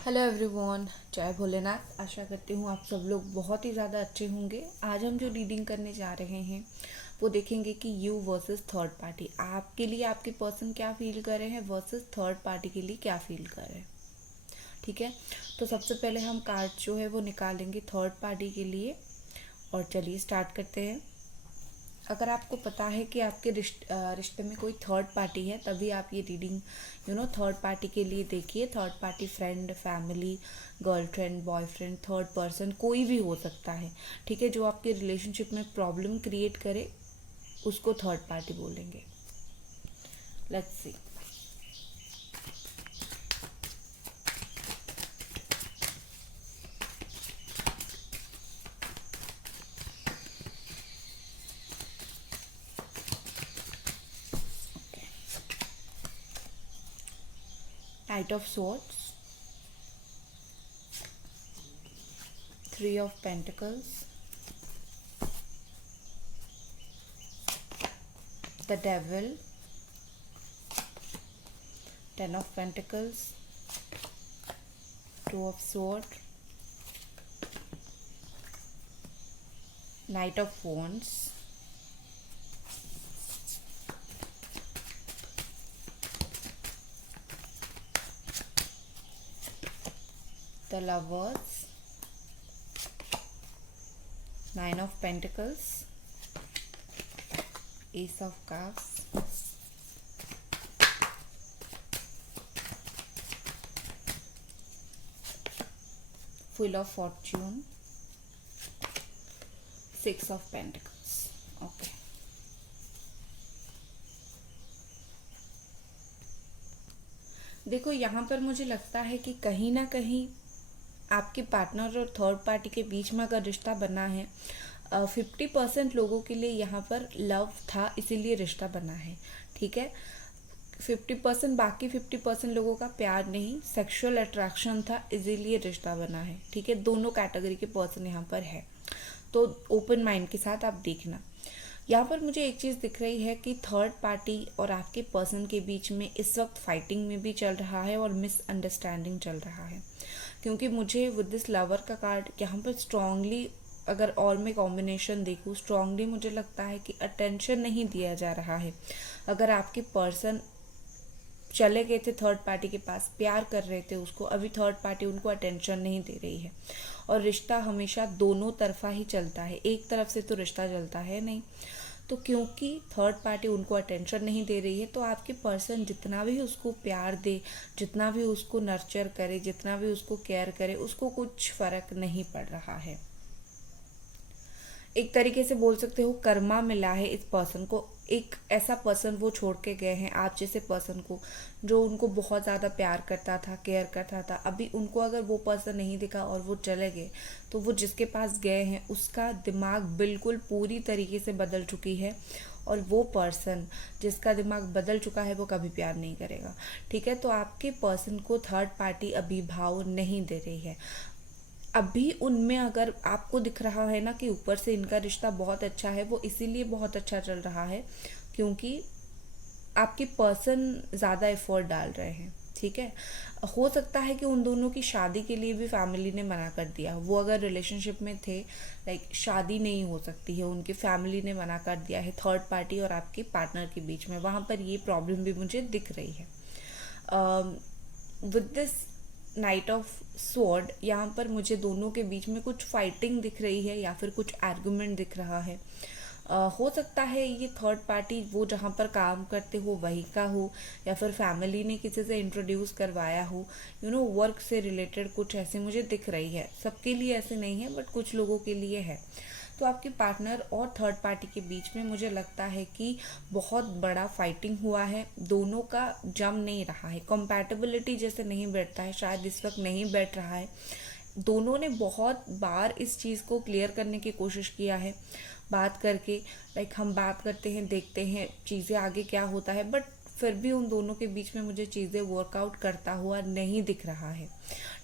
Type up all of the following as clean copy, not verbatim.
Hello everyone, जय भोलेनाथ। आशा करती हूँ आप सब लोग बहुत ही ज़्यादा अच्छे होंगे। आज हम जो रीडिंग करने जा रहे हैं वो देखेंगे कि यू वर्सेस थर्ड पार्टी, आपके लिए आपके पर्सन क्या फील कर रहे हैं वर्सेस थर्ड पार्टी के लिए क्या फील कर रहे हैं। ठीक है, तो सबसे पहले हम कार्ड जो है वो निकालेंगे थर्ड पार्टी के लिए। और चलिए स्टार्ट करते हैं। अगर आपको पता है कि आपके रिश्ते में कोई थर्ड पार्टी है, तभी आप ये रीडिंग थर्ड पार्टी के लिए देखिए। Third party friend, family, girlfriend, boyfriend, third person कोई भी हो सकता है। ठीक है, जो आपके रिलेशनशिप में प्रॉब्लम क्रिएट करे उसको थर्ड पार्टी बोलेंगे। Let's see. Night of swords, three of pentacles, the devil, ten of pentacles, two of sword, night of wands, the lovers, nine of pentacles, S of cups, Wheel of Fortune, six of pentacles. Okay, देखो यहाँ पर मुझे लगता है कि कहीं ना कहीं आपके पार्टनर और थर्ड पार्टी के बीच में अगर रिश्ता बना है, 50% लोगों के लिए यहाँ पर लव था इसीलिए रिश्ता बना है। ठीक है, 50%, बाकी 50% लोगों का प्यार नहीं, सेक्सुअल अट्रैक्शन था इसीलिए रिश्ता बना है। ठीक है, दोनों कैटेगरी के पर्सन यहाँ पर है, तो ओपन माइंड के साथ आप देखना। यहाँ पर मुझे एक चीज़ दिख रही है कि थर्ड पार्टी और आपके पर्सन के बीच में इस वक्त फाइटिंग में भी चल रहा है और मिसअंडरस्टैंडिंग चल रहा है। क्योंकि मुझे विद दिस लवर का कार्ड यहाँ पर स्ट्रांगली, अगर और मैं कॉम्बिनेशन देखूँ, स्ट्रांगली मुझे लगता है कि अटेंशन नहीं दिया जा रहा है। अगर आपके पर्सन चले गए थे थर्ड पार्टी के पास, प्यार कर रहे थे उसको, अभी थर्ड पार्टी उनको अटेंशन नहीं दे रही है। और रिश्ता हमेशा दोनों तरफा ही चलता है, एक तरफ से तो रिश्ता चलता है नहीं। तो क्योंकि थर्ड पार्टी उनको अटेंशन नहीं दे रही है, तो आपके पर्सन जितना भी उसको प्यार दे, जितना भी उसको नर्चर करे, जितना भी उसको केयर करे, उसको कुछ फर्क नहीं पड़ रहा है। एक तरीके से बोल सकते हो कर्मा मिला है इस पर्सन को। एक ऐसा पर्सन वो छोड़ के गए हैं, आप जैसे पर्सन को, जो उनको बहुत ज़्यादा प्यार करता था, केयर करता था। अभी उनको अगर वो पर्सन नहीं दिखा और वो चले गए, तो वो जिसके पास गए हैं उसका दिमाग बिल्कुल पूरी तरीके से बदल चुकी है। और वो पर्सन जिसका दिमाग बदल चुका है वो कभी प्यार नहीं करेगा। ठीक है, तो आपके पर्सन को थर्ड पार्टी अभी भाव नहीं दे रही है। अभी उनमें अगर आपको दिख रहा है ना कि ऊपर से इनका रिश्ता बहुत अच्छा है, वो इसीलिए बहुत अच्छा चल रहा है क्योंकि आपके पर्सन ज़्यादा एफर्ट डाल रहे हैं। ठीक है, हो सकता है कि उन दोनों की शादी के लिए भी फैमिली ने मना कर दिया। वो अगर रिलेशनशिप में थे, लाइक शादी नहीं हो सकती है, उनकी फैमिली ने मना कर दिया है थर्ड पार्टी और आपके पार्टनर के बीच में। वहाँ पर ये प्रॉब्लम भी मुझे दिख रही है। With this night of sword, यहाँ पर मुझे दोनों के बीच में कुछ फाइटिंग दिख रही है या फिर कुछ आर्गुमेंट दिख रहा है। हो सकता है ये थर्ड पार्टी वो जहाँ पर काम करते हो वही का हो, या फिर फैमिली ने किसी से इंट्रोड्यूस करवाया हो। वर्क से रिलेटेड कुछ ऐसे मुझे दिख रही है। सबके लिए ऐसे नहीं है, बट कुछ लोगों के लिए है। तो आपके पार्टनर और थर्ड पार्टी के बीच में मुझे लगता है कि बहुत बड़ा फाइटिंग हुआ है। दोनों का जम नहीं रहा है, कंपैटिबिलिटी जैसे नहीं बैठता है, शायद इस वक्त नहीं बैठ रहा है। दोनों ने बहुत बार इस चीज़ को क्लियर करने की कोशिश किया है, बात करके, लाइक हम बात करते हैं, देखते हैं चीज़ें आगे क्या होता है, बट फिर भी उन दोनों के बीच में मुझे चीज़ें वर्कआउट करता हुआ नहीं दिख रहा है,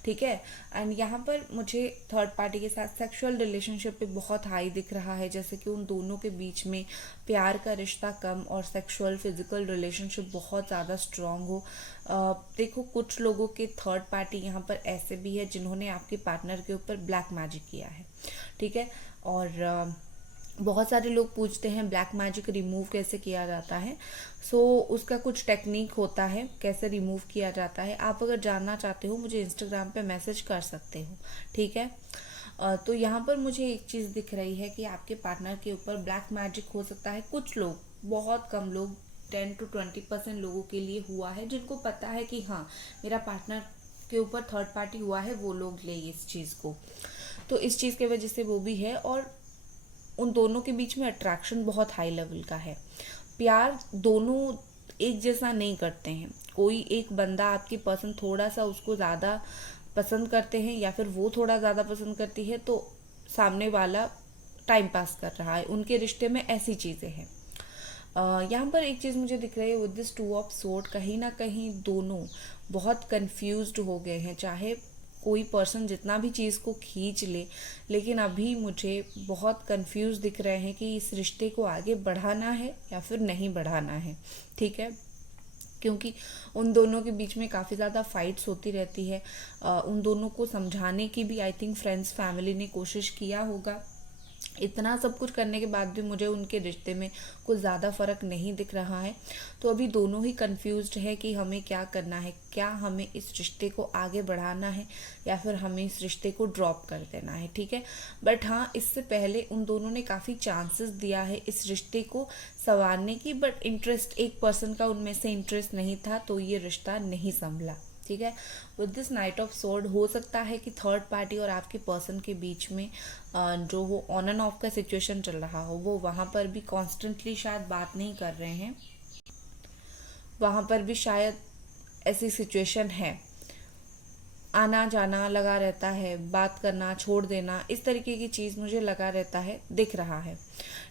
ठीक है। एंड यहाँ पर मुझे थर्ड पार्टी के साथ सेक्सुअल रिलेशनशिप पे बहुत हाई दिख रहा है, जैसे कि उन दोनों के बीच में प्यार का रिश्ता कम और सेक्सुअल फिजिकल रिलेशनशिप बहुत ज़्यादा स्ट्रांग हो। देखो, कुछ लोगों के थर्ड पार्टी यहाँ पर ऐसे भी है जिन्होंने आपके पार्टनर के ऊपर ब्लैक मैजिक किया है, ठीक है। और बहुत सारे लोग पूछते हैं ब्लैक मैजिक रिमूव कैसे किया जाता है। उसका कुछ टेक्निक होता है कैसे रिमूव किया जाता है। आप अगर जानना चाहते हो मुझे इंस्टाग्राम पे मैसेज कर सकते हो, ठीक है। तो यहाँ पर मुझे एक चीज़ दिख रही है कि आपके पार्टनर के ऊपर ब्लैक मैजिक हो सकता है। कुछ लोग, बहुत कम लोग, 10 to 20% लोगों के लिए हुआ है, जिनको पता है कि हाँ मेरा पार्टनर के ऊपर थर्ड पार्टी हुआ है, वो लोग ले इस चीज़ को। तो इस चीज़ की वजह से वो भी है। और उन दोनों के बीच में अट्रैक्शन बहुत हाई लेवल का है। प्यार दोनों एक जैसा नहीं करते हैं। कोई एक बंदा आपकी पर्सन थोड़ा सा उसको ज़्यादा पसंद करते हैं या फिर वो थोड़ा ज़्यादा पसंद करती है, तो सामने वाला टाइम पास कर रहा है। उनके रिश्ते में ऐसी चीज़ें हैं। यहाँ पर एक चीज़ मुझे दिख रही है विद दिस 2 ऑफ सोर्ड, कहीं ना कहीं दोनों बहुत कंफ्यूज्ड हो गए हैं। चाहे कोई पर्सन जितना भी चीज़ को खींच ले, लेकिन अभी मुझे बहुत कंफ्यूज दिख रहे हैं कि इस रिश्ते को आगे बढ़ाना है या फिर नहीं बढ़ाना है, ठीक है। क्योंकि उन दोनों के बीच में काफ़ी ज़्यादा फाइट्स होती रहती है। उन दोनों को समझाने की भी आई थिंक फ्रेंड्स फैमिली ने कोशिश किया होगा। इतना सब कुछ करने के बाद भी मुझे उनके रिश्ते में कुछ ज़्यादा फ़र्क नहीं दिख रहा है। तो अभी दोनों ही कंफ्यूज्ड है कि हमें क्या करना है। क्या हमें इस रिश्ते को आगे बढ़ाना है या फिर हमें इस रिश्ते को ड्रॉप कर देना है, ठीक है। बट हाँ, इससे पहले उन दोनों ने काफ़ी चांसेस दिया है इस रिश्ते को संवारने की, बट इंटरेस्ट, एक पर्सन का उनमें से इंटरेस्ट नहीं था, तो ये रिश्ता नहीं संभला, ठीक है। With this night of sword, हो सकता है कि थर्ड पार्टी और आपके पर्सन के बीच में जो वो ऑन एंड ऑफ का सिचुएशन चल रहा हो, वो वहाँ पर भी कॉन्स्टेंटली शायद बात नहीं कर रहे हैं। वहाँ पर भी शायद ऐसी सिचुएशन है, आना जाना लगा रहता है, बात करना छोड़ देना, इस तरीके की चीज़ मुझे लगा रहता है, दिख रहा है,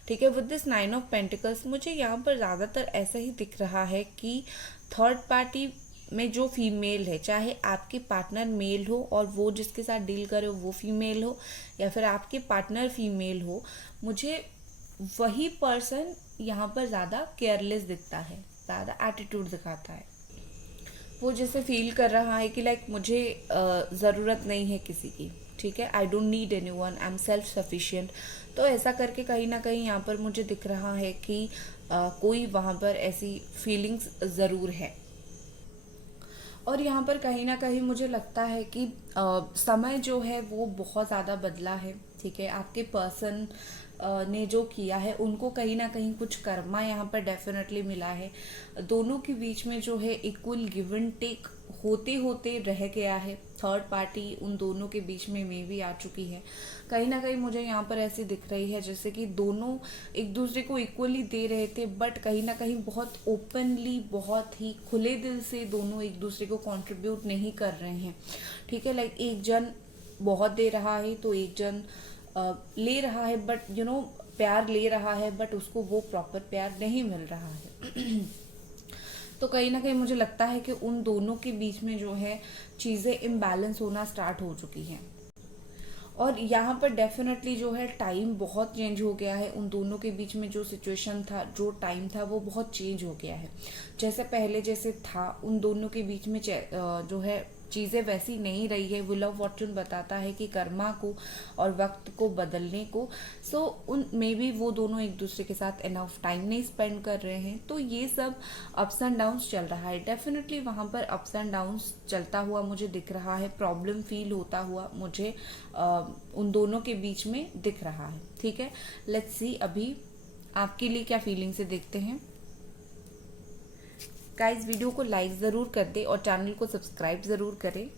ठीक है। विद दिस 9 ऑफ पेंटिकल्स, मुझे यहाँ पर ज़्यादातर ऐसा ही दिख रहा है कि थर्ड पार्टी में जो फीमेल है, चाहे आपके पार्टनर मेल हो और वो जिसके साथ डील करे वो फीमेल हो, या फिर आपके पार्टनर फीमेल हो, मुझे वही पर्सन यहाँ पर ज़्यादा केयरलेस दिखता है, ज़्यादा एटीट्यूड दिखाता है। वो जैसे फील कर रहा है कि लाइक मुझे ज़रूरत नहीं है किसी की, ठीक है, I don't need anyone, I am self sufficient. तो ऐसा करके कहीं ना कहीं यहाँ पर मुझे दिख रहा है कि कोई वहाँ पर ऐसी फीलिंग्स ज़रूर है। और यहाँ पर कहीं ना कहीं मुझे लगता है कि समय जो है वो बहुत ज़्यादा बदला है, ठीक है। आपके पर्सन ने जो किया है, उनको कहीं ना कहीं कुछ कर्मा यहाँ पर डेफिनेटली मिला है। दोनों के बीच में जो है इक्वल गिव एंड टेक होते होते रह गया है। थर्ड पार्टी उन दोनों के बीच में भी आ चुकी है। कहीं ना कहीं मुझे यहाँ पर ऐसी दिख रही है जैसे कि दोनों एक दूसरे को इक्वली दे रहे थे, बट कहीं ना कहीं बहुत ओपनली, बहुत ही खुले दिल से दोनों एक दूसरे को कंट्रीब्यूट नहीं कर रहे हैं, ठीक है। लाइक एक जन बहुत दे रहा है तो एक जन ले रहा है, बट प्यार ले रहा है, बट उसको वो प्रॉपर प्यार नहीं मिल रहा है। तो कहीं ना कहीं मुझे लगता है कि उन दोनों के बीच में जो है चीज़ें इम्बैलेंस होना स्टार्ट हो चुकी हैं। और यहाँ पर डेफिनेटली जो है टाइम बहुत चेंज हो गया है। उन दोनों के बीच में जो सिचुएशन था, जो टाइम था, वो बहुत चेंज हो गया है। जैसे पहले जैसे था, उन दोनों के बीच में जो है चीज़ें वैसी नहीं रही है। विल ऑफ फॉर्चून बताता है कि कर्मा को और वक्त को बदलने को। उन मे बी वो दोनों एक दूसरे के साथ इनफ टाइम नहीं स्पेंड कर रहे हैं, तो ये सब अप्स एंड डाउन्स चल रहा है। डेफिनेटली वहाँ पर अप्स एंड डाउन्स चलता हुआ मुझे दिख रहा है, प्रॉब्लम फील होता हुआ मुझे उन दोनों के बीच में दिख रहा है, ठीक है। लेट्स सी अभी आपके लिए क्या फीलिंग्स है, देखते हैं। गाइस, वीडियो को लाइक ज़रूर कर दे और चैनल को सब्सक्राइब ज़रूर करें।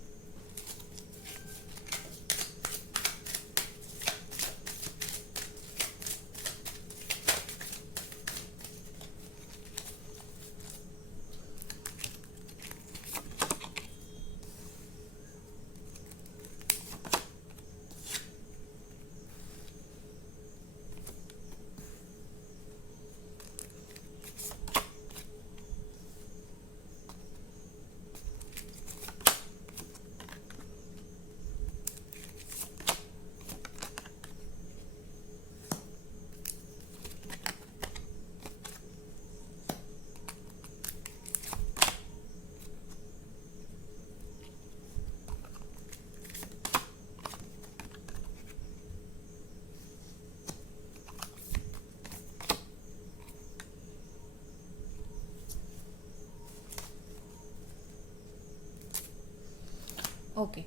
ओके,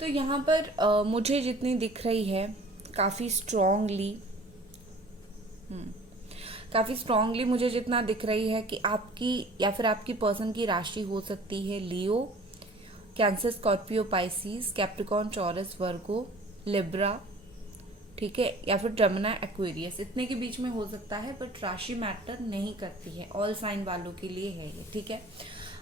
तो यहाँ पर मुझे जितनी दिख रही है काफ़ी स्ट्रॉन्गली, काफ़ी स्ट्रॉन्गली मुझे जितना दिख रही है कि आपकी या फिर आपकी पर्सन की राशि हो सकती है Leo, Cancer, Scorpio, Pisces, Capricorn, Taurus, Virgo, Libra, ठीक है, या फिर जमुना, एक्वेरियस, इतने के बीच में हो सकता है, बट राशि मैटर नहीं करती है, ऑल साइन वालों के लिए है ये, ठीक है।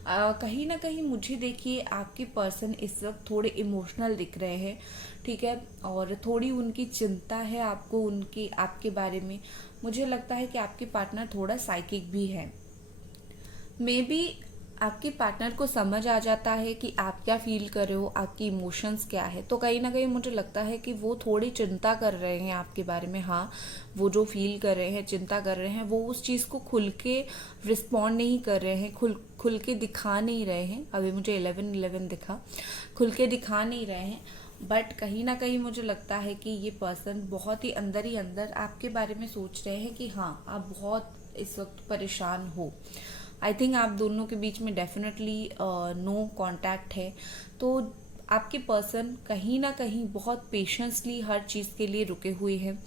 कहीं ना कहीं मुझे देखिए आपके पर्सन इस वक्त थोड़े इमोशनल दिख रहे हैं, ठीक है, और थोड़ी उनकी चिंता है आपको उनकी आपके बारे में। मुझे लगता है कि आपके पार्टनर थोड़ा साइकिक भी है, मे बी आपके पार्टनर को समझ आ जाता है कि आप क्या फील कर रहे हो, आपकी इमोशंस क्या है, तो कहीं ना कहीं मुझे लगता है कि वो थोड़ी चिंता कर रहे हैं आपके बारे में। हाँ, वो जो फील कर रहे हैं, चिंता कर रहे हैं, वो उस चीज़ को खुल के रिस्पॉन्ड नहीं कर रहे हैं, खुल के दिखा नहीं रहे हैं। अभी मुझे 11-11 दिखा, खुल के दिखा नहीं रहे हैं, बट कहीं ना कहीं मुझे लगता है कि ये पर्सन बहुत ही अंदर आपके बारे में सोच रहे हैं कि हाँ, आप बहुत इस वक्त परेशान हो। आई थिंक आप दोनों के बीच में डेफिनेटली नो कांटेक्ट है, तो आपके पर्सन कहीं ना कहीं बहुत पेशेंसली हर चीज़ के लिए रुके हुए हैं।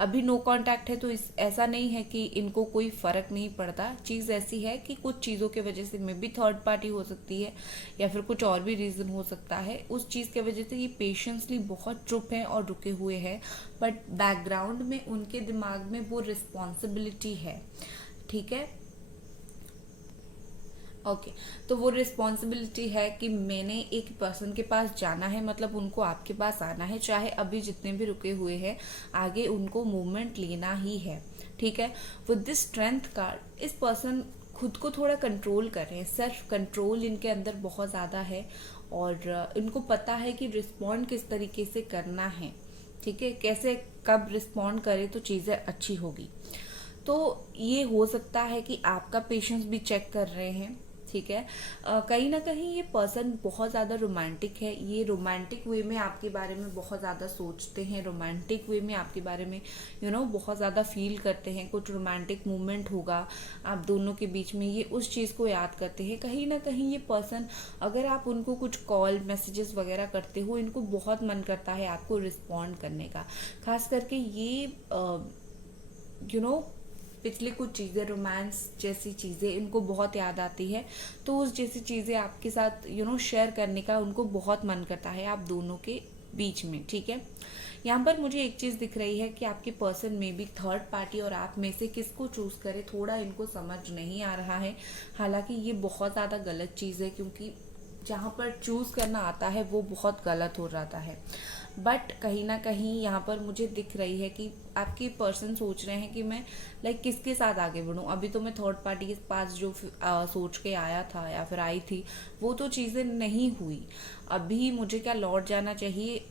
अभी नो कांटेक्ट है तो ऐसा नहीं है कि इनको कोई फ़र्क नहीं पड़ता। चीज़ ऐसी है कि कुछ चीज़ों के वजह से मे बी थर्ड पार्टी हो सकती है या फिर कुछ और भी रीज़न हो सकता है, उस चीज़ के वजह से ये पेशेंसली बहुत चुप हैं और रुके हुए हैं, बट बैकग्राउंड में उनके दिमाग में वो रिस्पॉन्सिबिलिटी है, ठीक है। ओके, तो वो रिस्पॉन्सिबिलिटी है कि मैंने एक पर्सन के पास जाना है, मतलब उनको आपके पास आना है, चाहे अभी जितने भी रुके हुए हैं आगे उनको मूवमेंट लेना ही है, ठीक है। विद दिस स्ट्रेंथ कार्ड इस पर्सन खुद को थोड़ा कंट्रोल कर रहे हैं, सेल्फ कंट्रोल इनके अंदर बहुत ज़्यादा है और इनको पता है कि रिस्पॉन्ड किस तरीके से करना है, ठीक है, कैसे कब रिस्पॉन्ड करे तो चीज़ें अच्छी होगी। तो ये हो सकता है कि आपका पेशेंस भी चेक कर रहे हैं, ठीक है। कहीं ना कहीं ये पर्सन बहुत ज़्यादा रोमांटिक है, ये रोमांटिक वे में आपके बारे में बहुत ज़्यादा सोचते हैं, रोमांटिक वे में आपके बारे में बहुत ज़्यादा फील करते हैं। कुछ रोमांटिक मोमेंट होगा आप दोनों के बीच में, ये उस चीज़ को याद करते हैं। कहीं ना कहीं ये पर्सन, अगर आप उनको कुछ कॉल मैसेजेस वगैरह करते हो, इनको बहुत मन करता है आपको रिस्पॉन्ड करने का, खास करके ये पिछली कुछ चीज़ें, रोमांस जैसी चीज़ें इनको बहुत याद आती है, तो उस जैसी चीज़ें आपके साथ शेयर करने का उनको बहुत मन करता है आप दोनों के बीच में, ठीक है। यहाँ पर मुझे एक चीज़ दिख रही है कि आपके पर्सन में भी थर्ड पार्टी और आप में से किसको चूज़ करे थोड़ा इनको समझ नहीं आ रहा है। हालांकि ये बहुत ज़्यादा गलत चीज़ है, क्योंकि जहाँ पर चूज़ करना आता है वो बहुत गलत हो जाता है। बट कहीं ना कहीं यहाँ पर मुझे दिख रही है कि आपके पर्सन सोच रहे हैं कि मैं किसके साथ आगे बढ़ूँ। अभी तो मैं थर्ड पार्टी के पास जो सोच के आया था या फिर आई थी, वो तो चीज़ें नहीं हुई। अभी मुझे क्या लौट जाना चाहिए?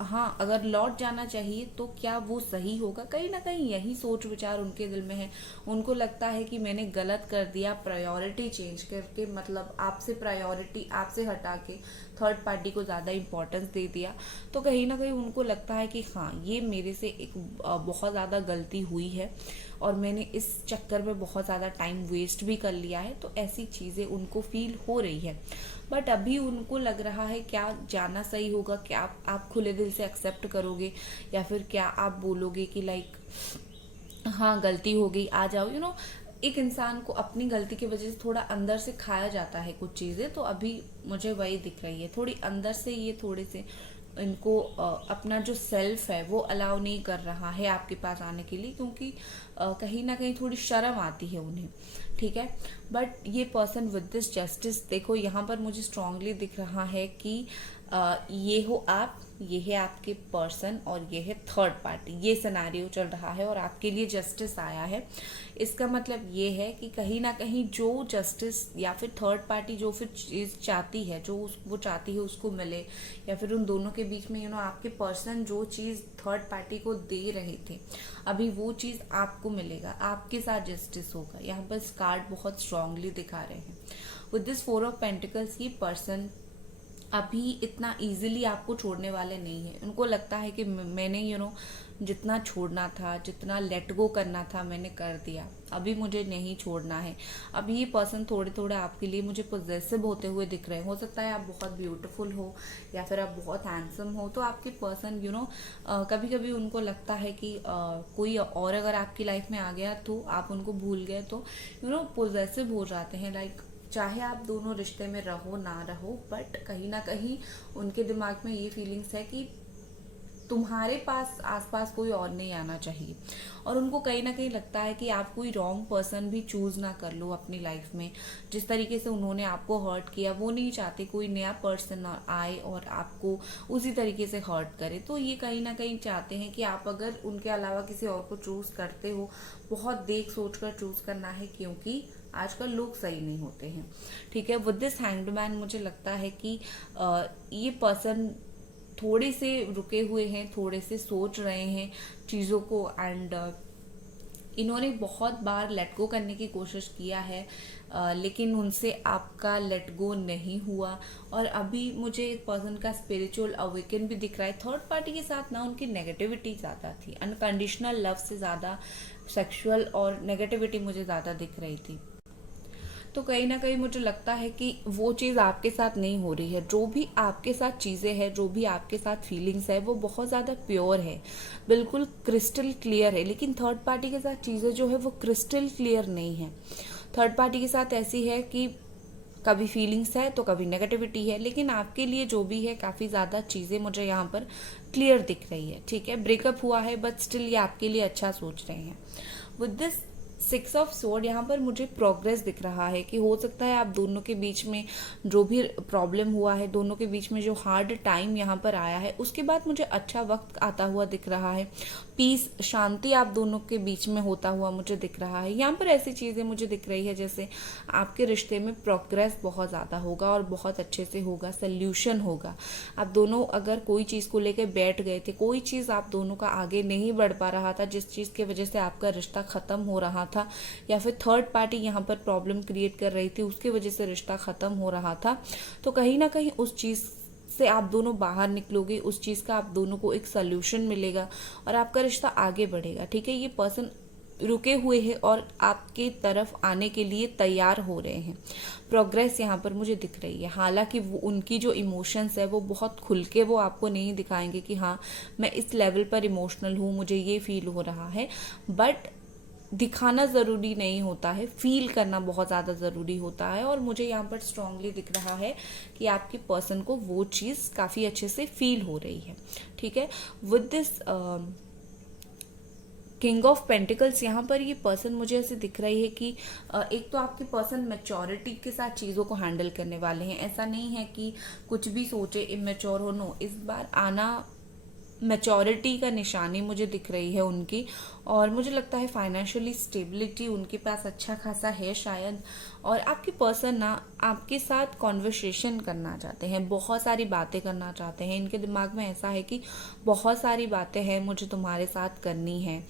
हाँ, अगर लौट जाना चाहिए तो क्या वो सही होगा? कहीं ना कहीं यही सोच विचार उनके दिल में है। उनको लगता है कि मैंने गलत कर दिया, प्रायोरिटी चेंज करके, मतलब आपसे प्रायोरिटी आपसे हटा के थर्ड पार्टी को ज़्यादा इम्पोर्टेंस दे दिया। तो कहीं ना कहीं उनको लगता है कि हाँ, ये मेरे से एक बहुत ज़्यादा गलती हुई है और मैंने इस चक्कर में बहुत ज़्यादा टाइम वेस्ट भी कर लिया है। तो ऐसी चीज़ें उनको फील हो रही है, बट अभी उनको लग रहा है क्या जाना सही होगा? क्या आप खुले दिल से एक्सेप्ट करोगे या फिर क्या आप बोलोगे कि हाँ गलती हो गई, आ जाओ। एक इंसान को अपनी गलती की वजह से थोड़ा अंदर से खाया जाता है कुछ चीज़ें, तो अभी मुझे वही दिख रही है, थोड़ी अंदर से ये थोड़े से इनको अपना जो सेल्फ है वो अलाउ नहीं कर रहा है आपके पास आने के लिए, क्योंकि कहीं ना कहीं थोड़ी शर्म आती है उन्हें, ठीक है। बट ये पर्सन विद दिस जस्टिस, देखो यहाँ पर मुझे स्ट्रांगली दिख रहा है कि ये हो आप, ये है आपके पर्सन और ये है थर्ड पार्टी, ये सिनेरियो चल रहा है और आपके लिए जस्टिस आया है। इसका मतलब ये है कि कहीं ना कहीं जो जस्टिस या फिर थर्ड पार्टी जो फिर चीज़ चाहती है, जो वो चाहती है उसको मिले, या फिर उन दोनों के बीच में आपके पर्सन जो चीज़ थर्ड पार्टी को दे रहे थे, अभी वो चीज़ आपको मिलेगा, आपके साथ जस्टिस होगा। यहाँ पर कार्ड बहुत स्ट्रांगली दिखा रहे हैं। विद दिस 4 ऑफ पेंटिकल्स, ये पर्सन अभी इतना इजीली आपको छोड़ने वाले नहीं है। उनको लगता है कि मैंने जितना छोड़ना था, जितना लेट गो करना था मैंने कर दिया, अभी मुझे नहीं छोड़ना है। अभी ये पर्सन थोड़े थोड़े आपके लिए मुझे पॉजेसिव होते हुए दिख रहे हैं। हो सकता है आप बहुत ब्यूटीफुल हो या फिर आप बहुत हैंडसम हो, तो आपके पर्सन कभी कभी उनको लगता है कि कोई और अगर आपकी लाइफ में आ गया तो आप उनको भूल गए, तो पॉजेसिव हो जाते हैं। लाइक चाहे आप दोनों रिश्ते में रहो ना रहो, बट कहीं ना कहीं उनके दिमाग में ये फीलिंग्स है कि तुम्हारे पास आसपास कोई और नहीं आना चाहिए। और उनको कहीं ना कहीं लगता है कि आप कोई रॉन्ग पर्सन भी चूज ना कर लो अपनी लाइफ में। जिस तरीके से उन्होंने आपको हर्ट किया, वो नहीं चाहते कोई नया पर्सन आए और आपको उसी तरीके से हर्ट करे। तो ये कहीं ना कहीं चाहते हैं कि आप अगर उनके अलावा किसी और को चूज करते हो, बहुत देख सोच कर चूज करना है, क्योंकि आजकल लोग सही नहीं होते हैं। ठीक है, विद दिस हैंग्ड मैन मुझे लगता है कि ये पर्सन थोड़े से रुके हुए हैं, थोड़े से सोच रहे हैं चीज़ों को, एंड इन्होंने बहुत बार लेट गो करने की कोशिश किया है, लेकिन उनसे आपका लेट गो नहीं हुआ। और अभी मुझे एक पर्सन का स्पिरिचुअल अवेकन भी दिख रहा है। थर्ड पार्टी के साथ ना उनकी नेगेटिविटी ज़्यादा थी, अनकंडीशनल लव से ज़्यादा सेक्सुअल और नेगेटिविटी मुझे ज़्यादा दिख रही थी। तो कहीं ना कहीं मुझे लगता है कि वो चीज़ आपके साथ नहीं हो रही है। जो भी आपके साथ चीज़ें हैं, जो भी आपके साथ फीलिंग्स है, वो बहुत ज़्यादा प्योर है, बिल्कुल क्रिस्टल क्लियर है। लेकिन थर्ड पार्टी के साथ चीज़ें जो है वो क्रिस्टल क्लियर नहीं है। थर्ड पार्टी के साथ ऐसी है कि कभी फीलिंग्स है तो कभी नेगेटिविटी है, लेकिन आपके लिए जो भी है काफ़ी ज़्यादा चीज़ें मुझे यहाँ पर क्लियर दिख रही है। ठीक है, ब्रेकअप हुआ है बट स्टिल ये आपके लिए अच्छा सोच रहे हैं। विद दिस 6 ऑफ स्वॉर्ड यहाँ पर मुझे प्रोग्रेस दिख रहा है कि हो सकता है आप दोनों के बीच में जो भी प्रॉब्लम हुआ है, दोनों के बीच में जो हार्ड टाइम यहाँ पर आया है, उसके बाद मुझे अच्छा वक्त आता हुआ दिख रहा है। पीस, शांति आप दोनों के बीच में होता हुआ मुझे दिख रहा है। यहाँ पर ऐसी चीज़ें मुझे दिख रही है जैसे आपके रिश्ते में प्रोग्रेस बहुत ज़्यादा होगा और बहुत अच्छे से होगा, सल्यूशन होगा। आप दोनों अगर कोई चीज़ को लेकर बैठ गए थे, कोई चीज़ आप दोनों का आगे नहीं बढ़ पा रहा था, जिस चीज़ की वजह से आपका रिश्ता ख़त्म हो रहा था, या फिर थर्ड पार्टी यहाँ पर प्रॉब्लम क्रिएट कर रही थी, उसकी वजह से रिश्ता ख़त्म हो रहा था, तो कहीं ना कहीं उस चीज़ से आप दोनों बाहर निकलोगे, उस चीज़ का आप दोनों को एक सल्यूशन मिलेगा और आपका रिश्ता आगे बढ़ेगा। ठीक है, ये पर्सन रुके हुए हैं और आपके तरफ आने के लिए तैयार हो रहे हैं। प्रोग्रेस यहाँ पर मुझे दिख रही है। हालांकि वो उनकी जो इमोशंस है वो बहुत खुल के वो आपको नहीं दिखाएंगे कि हाँ मैं इस लेवल पर इमोशनल हूँ, मुझे ये फील हो रहा है, बट दिखाना ज़रूरी नहीं होता है, फील करना बहुत ज़्यादा ज़रूरी होता है। और मुझे यहाँ पर स्ट्रांगली दिख रहा है कि आपके पर्सन को वो चीज़ काफ़ी अच्छे से फील हो रही है। ठीक है, with this king of pentacles यहाँ पर ये पर्सन मुझे ऐसे दिख रही है कि एक तो आपके पर्सन मैच्योरिटी के साथ चीज़ों को हैंडल करने वाले हैं। ऐसा नहीं है कि कुछ भी सोचे इमेच्योर हो, नो, इस बार आना मैच्योरिटी का निशानी मुझे दिख रही है उनकी। और मुझे लगता है फाइनेंशियली स्टेबिलिटी उनके पास अच्छा खासा है शायद। और आपके पर्सन ना आपके साथ कॉन्वर्सेशन करना चाहते हैं, बहुत सारी बातें करना चाहते हैं। इनके दिमाग में ऐसा है कि बहुत सारी बातें हैं मुझे तुम्हारे साथ करनी है,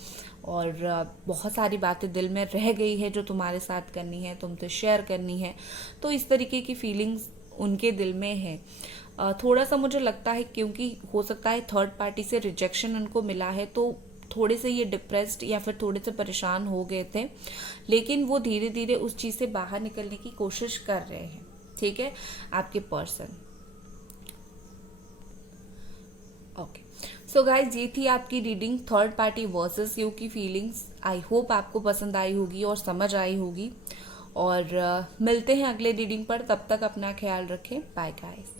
और बहुत सारी बातें दिल में रह गई है जो तुम्हारे साथ करनी है, तुमसे शेयर करनी है। तो इस तरीके की फीलिंग्स उनके दिल में है। थोड़ा सा मुझे लगता है क्योंकि हो सकता है थर्ड पार्टी से रिजेक्शन उनको मिला है, तो थोड़े से ये डिप्रेस्ड या फिर थोड़े से परेशान हो गए थे, लेकिन वो धीरे धीरे उस चीज़ से बाहर निकलने की कोशिश कर रहे हैं। ठीक है, आपके पर्सन। ओके, सो गाइज, ये थी आपकी reading third party versus you की फीलिंग्स। आई होप आपको पसंद आई होगी और समझ आई होगी। और मिलते हैं अगले रीडिंग पर, तब तक अपना ख्याल रखें। Bye guys.